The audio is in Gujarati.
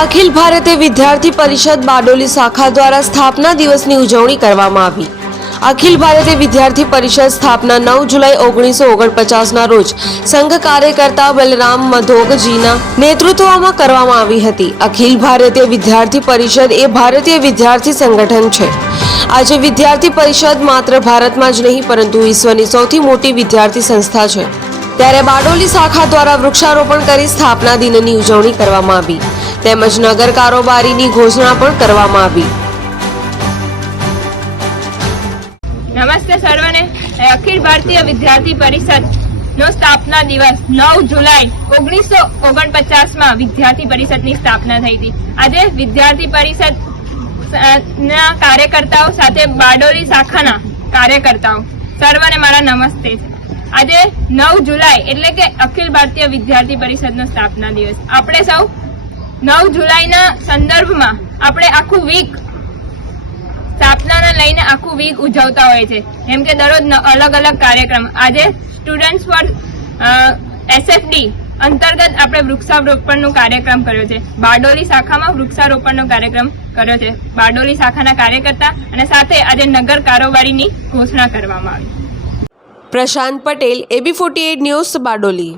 અખિલ ભારતીય વિદ્યાર્થી પરિષદ બારડોલી શાખા દ્વારા સ્થાપના દિવસની ઉજવણી કરવામાં આવી. અખિલ ભારતીય વિદ્યાર્થી પરિષદ સ્થાપના નવ જુલાઈ ઓગણીસો ઓગણપચાસના રોજ સંઘ કાર્યકર્તા બલરામ મધોગજીના નેતૃત્વમાં કરવામાં આવી હતી. અખિલ ભારતીય વિદ્યાર્થી પરિષદ એ ભારતીય વિદ્યાર્થી સંગઠન છે. આજે વિદ્યાર્થી પરિષદ માત્ર ભારતમાં જ નહીં, પરંતુ વિશ્વની સૌથી મોટી વિદ્યાર્થી સંસ્થા છે. ત્યારે બારડોલી શાખા દ્વારા વૃક્ષારોપણ કરી સ્થાપના દિનની ઉજવણી કરવામાં આવી. તેમજ નગર કારોબારીની ઘોષણા પણ કરવામાં આવી. નમસ્તે સર્વને. અખિલ ભારતીય વિદ્યાર્થી પરિષદ નો સ્થાપના દિવસ, નવ જુલાઈ, ઓગણીસો ઓગણપચાસમાં વિદ્યાર્થી પરિષદની સ્થાપના થઈ હતી. આજે વિદ્યાર્થી પરિષદ ના કાર્યકર્તાઓ સાથે બારડોલી શાખાના કાર્યકર્તાઓ. સર્વને મારા નમસ્તે આજે નવ જુલાઈ એટલે કે અખિલ ભારતીય વિદ્યાર્થી પરિષદનો સ્થાપના દિવસ. આપણે સૌ નવ જુલાઈના સંદર્ભમાં આપણે આખું વીક સ્થાપનાને લઈને આખું વીક ઉજવતા હોય છે જેમ કે દરરોજ અલગ અલગ કાર્યક્રમ. આજે સ્ટુડન્ટ્સ ફોર એસએફડી અંતર્ગત આપણે વૃક્ષારોપણનો કાર્યક્રમ કર્યો છે. બારડોલી શાખામાં વૃક્ષારોપણનો કાર્યક્રમ કર્યો છે. બારડોલી શાખાના કાર્યકર્તા અને સાથે આજે નગર કારોબારીની ઘોષણા કરવામાં આવી. Prashant Patel AB forty news Bardoli.